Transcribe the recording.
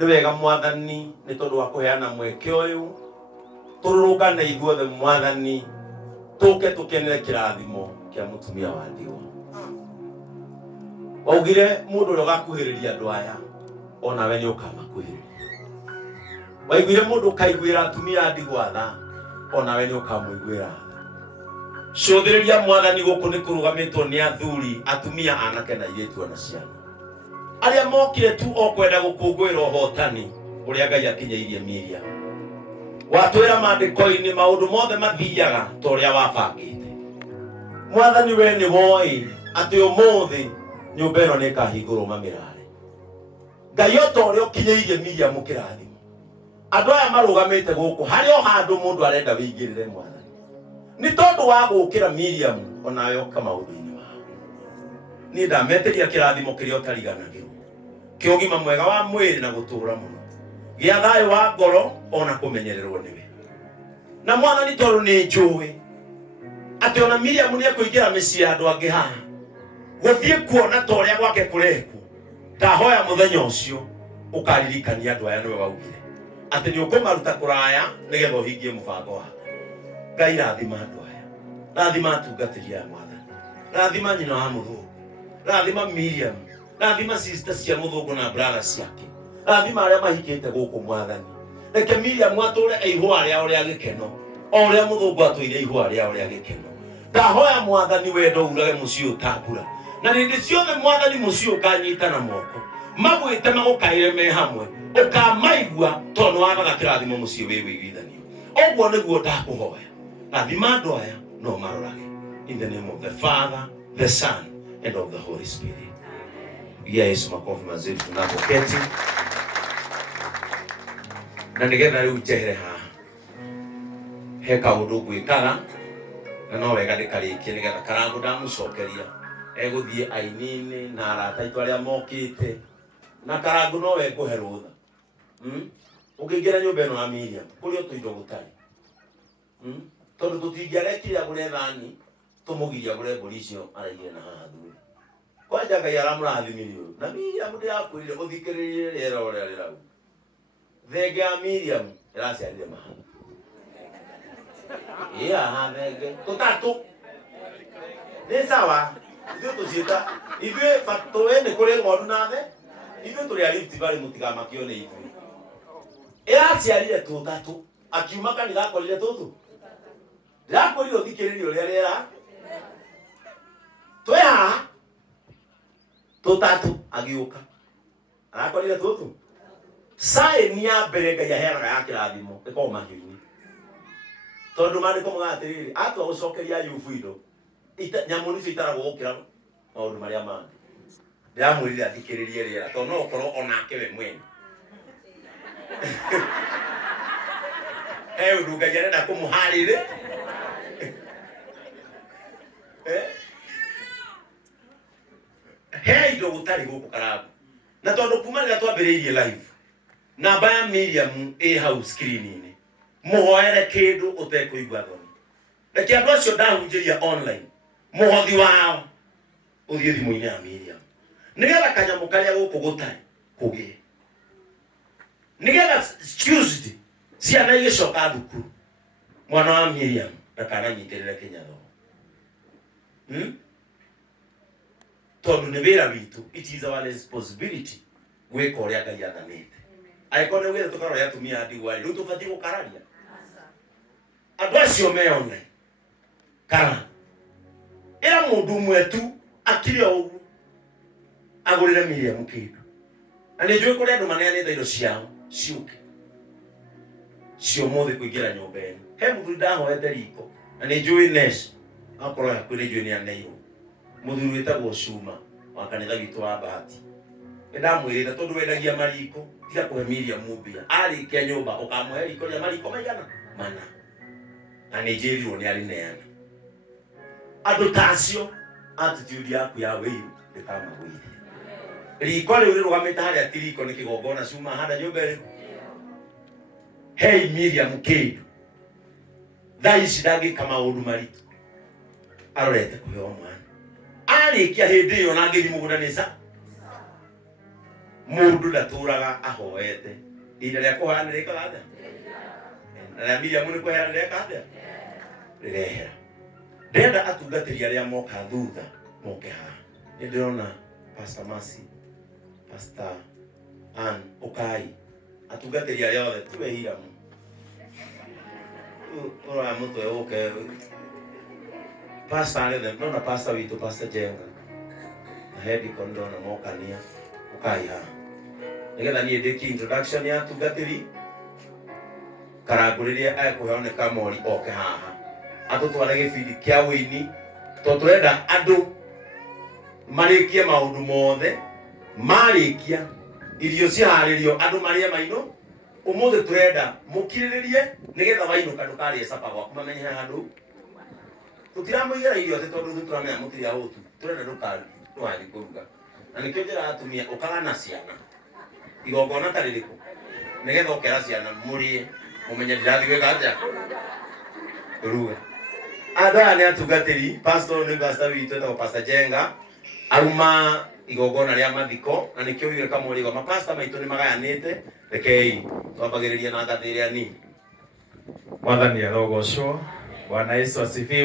Nĩ wega Mwathani nĩ tondũ wa kũheana mweke ũyũ tũrũrũngane ithuothe Mwathani tũke tũkenere kĩrathimo kĩa mũtumia wa ndigwa. Waugire mũndũ ũrĩa ũgakuhĩrĩria andũ aya onawe nĩ ũkamakuhĩrĩria. Waiguire mũndũ kaiguĩra atumia a ndigwa tha onawe nĩ ũkamũiguĩra tha. Cũthĩrĩria Mwathani gũkũ nĩ kũrũgamĩtwo nĩ athuri, atumia, anake na airĩtu na ciana arĩa mokire tu o kwenda gũkũngũĩra ũhotani ũrĩa Ngai akinyĩirie Miriam. Watwĩra maandĩko-inĩ maũndũ mothe mathiaga ta ũrĩa wabangĩte. Mwathani we nĩ woĩ atĩ ũmũthĩ nyũmba ĩno nĩ ĩkahingũrwo mamĩrare. Ngai o ta ũrĩa ũkinyĩirie Miriam kĩrathimo, andũ aya marũgamĩte gũkũ harĩ o handũ mũndũ arenda wĩingĩrĩre Mwathani, nĩ tondũ wa gũkĩra Miriam onawe oka maũndũ-inĩ mao. Niĩ ndametĩria kĩrathimo kĩrĩa ũtariganagĩrwo, kĩa ũgima mwega wa mwĩrĩ na gũtũũra mũno, gĩa thayũ wa ngoro ona kũmenyererwo nĩwe. Na Mwathani tondũ nĩ njũĩ atĩ ona Miriam nĩ ekũingĩra mĩciĩ ya andũ angĩ haha gũthiĩ kuona ta ũrĩa gwake kũrekwo, ndahoya mũthenya ũcio ũkaririkania andũ aya nĩwe waugire atĩ nĩ ũkũmaruta kũraya nĩgetha ũhingie mũbango waku. Ngai rathima andũ aya, rathima atungatĩri aya Mwathani, rathima nyina wa mũthũngũ, rathima Miriam, rathima sister cia mũthũngũ na brother ciake, rathima arĩa mahikĩte gũkũ Mwathani. Reke Miriam atũre ihũa rĩao rĩa gĩkeno o ũrĩa mũthũngũ atũire ihũa rĩao rĩa gĩkeno. Ndahoya Mwathani wendo urage mũciĩ ũtambura, na hĩndĩ ciothe Mwathani mũciĩ ũkanyita na moko magwĩte magũkaire me hamwe ũkamaigua tondũ wabaga kĩrathimo mũciĩ wĩ wĩiguithanio. Ũguo nĩguo ndakũhoya, rathima andũ aya no marorage. In the name of the Father, the Son and of the Holy Spirit. Yesu makofi mazuri tunapoketi. Na nĩgetha rĩu njehere haha he kaũndũ ngwĩkaga na no wega ndĩkarĩkie nĩgetha Karangũ ndamũcokeria egũthiĩ aini-inĩ na arata aitũ arĩa mokĩte, na Karangũ no we ngũhe rũtha. Ũngĩingĩra nyũmba ĩno ya Miriam kũrĩa tũindo gũtarĩ, tondũ tũtingĩarekire agũre thani tũmũgiria agũre mbũri icio araigire na haha thuri. Kwanja Ngai aramũrathimirie na Miriam ndĩrakwĩrire ũthikĩrĩrie rĩera ũrĩa rĩrauga. Thenge ya Miriam ĩraciarire mahana. Haha thenge tũtatũ nĩ sawa, ithuĩ tũciĩta ithuĩ tũĩ nĩ kũrĩ ng'ondu na the, ithuĩ tũrĩ a Rift Valley mũtigamakio nĩ ithuĩ. Ĩraciarire tũtatũ, akiuma kanitha akorire tũtũ. Ndĩrakwĩrire ũthikĩrĩrie ũrĩa rĩera. Twĩ haha tũtatũ agĩũka arakorire tũtũ. Saĩni ya mbere Ngai aheanaga ya kĩrathimo ĩkorwo mahiũ-inĩ, tondũ maandĩko moigaga atĩrĩrĩ, atua gũcokeria Ayubu indo nyamũ icio itaragwo gũkĩra maũndũ marĩa mangĩ. Ndĩramwĩrire athikĩrĩrie rĩera tondũ no ũkorwo onake we mwene he ũndũ Ngai arenda kũmũharĩrĩria. He indo gũtarĩ gũkũ Karangũ, na tondũ kuma rĩrĩa twambĩrĩirie live namba ya Miriam ĩ hau screen-inĩ, mũhoere kĩndũ ũtekũigua thoni. Reke andũ acio ndahunjĩria online mũhothi wao ũthiĩ thimũ-inĩ ya Miriam, nĩgetha kanyamũ karĩa gũkũ gũtarĩ kũgĩe, nĩgetha Tuesday ciana igĩcoka thukuru mwana wa Miriam ndakananyitĩrĩre kĩnyatho. Tondũ nĩ wĩra witũ, it is our responsibility gwĩka ũrĩa Ngai athanĩte. Angĩkorwo nĩ wĩra tũkarora atumia a ndigwa rĩu tũbatiĩ gũkararia andũ acio me online. Kana ĩra mũndũ ũmwe tu akire o ũguo agũrĩre Miriam kĩndũ, na nĩ njũĩ kũrĩ andũ maneanĩte indo ciao ciũke cio mũthĩ kũingĩra nyũmba ĩno. He mũthuri ndahoete riko na nĩ njũĩ Ness akorwo hakuhĩ nĩ njũĩ nĩ aneirwo, mũthuri wĩtagwo Cuma wa kanitha witũ wa Bahati. Nĩndamwĩrĩte tondũ wendagia mariko tiga kũhe Miriam mbia, arĩkia nyũmba ũkamũhe riko rĩa mariko maigana mana, na nĩ njĩrirwo nĩ arĩneana. Andũ tacio attitude yaku ya wĩiru ndĩkamagũire. Riko rĩu rĩrũgamĩte harĩa ti riko nĩ kĩgongona Cuma handa nyũmba ĩrĩ. Hei Miriam kĩndũ thaa ici ndangĩka maũndũ maritũ, arorete kũheo mwana. Arĩkia hĩndĩ ĩyo na ngĩthiĩ mũgũnda nĩ mundu ndaturaga ahoete ira ria kuhana rikaga atia na Miriam ni kuhera rikaga atia rirehera. Ndenda atungatĩri arĩa moka thutha moke haha. Nĩ ndĩrona Pastor Mercy, Pastor Ann Okai, atungatĩri arĩa othe tiwe Hiramu ora mũtwe ũke Pastor arĩa ndona Pastor witũ Pastor Jenga na Head Condona mokania Okai haha nĩgetha niĩ ndĩkie introduction ya atungatĩri karangũrĩria ekũheoneka mori oke haha atutwara gĩbindi kĩa wĩini tondũ tũrenda andũ marĩkie maũndũ mothe marĩkia irio ciharĩrio andũ marĩe maino ũmũthĩ tũrenda mũkirĩrĩrie nĩgetha wainũka ndũkarĩe capa gwaku mamenye handũ tũtiramũigĩra irio atĩ tondũ tũramenya mũtirĩ ahũtu tũrenda ndũgathiĩ kũruga na nĩkĩo njĩra atumia ũkaga na ciana igongona ta rĩrĩkũ nĩgetha ũkera ciana mũrĩe mũmenye ndĩrathiĩ gwĩka atĩa kũruga. Andũ aya nĩ atungatĩri. Pastor nĩ pastor witũ etagwo Pastor Jenga auma igongona rĩa mathiko na nĩkĩo wĩra kamwe igoma. Pastor maitũ nĩ magayanĩte rekei twambagĩrĩria na ngathĩ ĩrĩa nini. Mwathani arogocwo. Bwana Yesu asifiwe.